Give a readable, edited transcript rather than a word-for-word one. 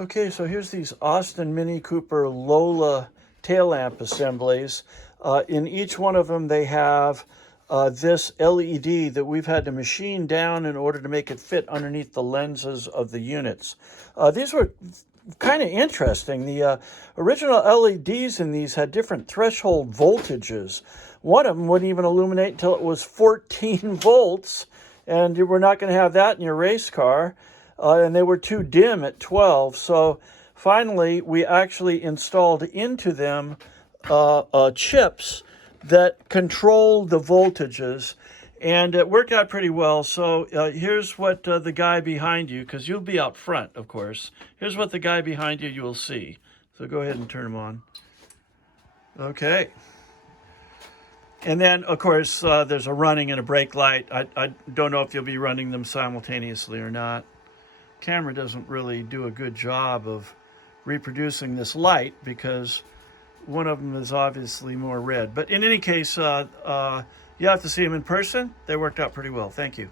Okay, so here's these Austin Mini Cooper Lola tail lamp assemblies. In each one of them, they have this LED that we've had to machine down in order to make it fit underneath the lenses of the units. These were kind of interesting. The original LEDs in these had different threshold voltages. One of them wouldn't even illuminate until it was 14 volts, and you were not going to have that in your race car. And they were too dim at 12. So finally, we actually installed into them chips that control the voltages. And it worked out pretty well. So here's what the guy behind you, because you'll be out front, of course. Here's what the guy behind you will see. So go ahead and turn them on. Okay. And then, of course, there's a running and a brake light. I don't know if you'll be running them simultaneously or not. Camera doesn't really do a good job of reproducing this light because one of them is obviously more red. But in any case, you have to see them in person. They worked out pretty well. Thank you.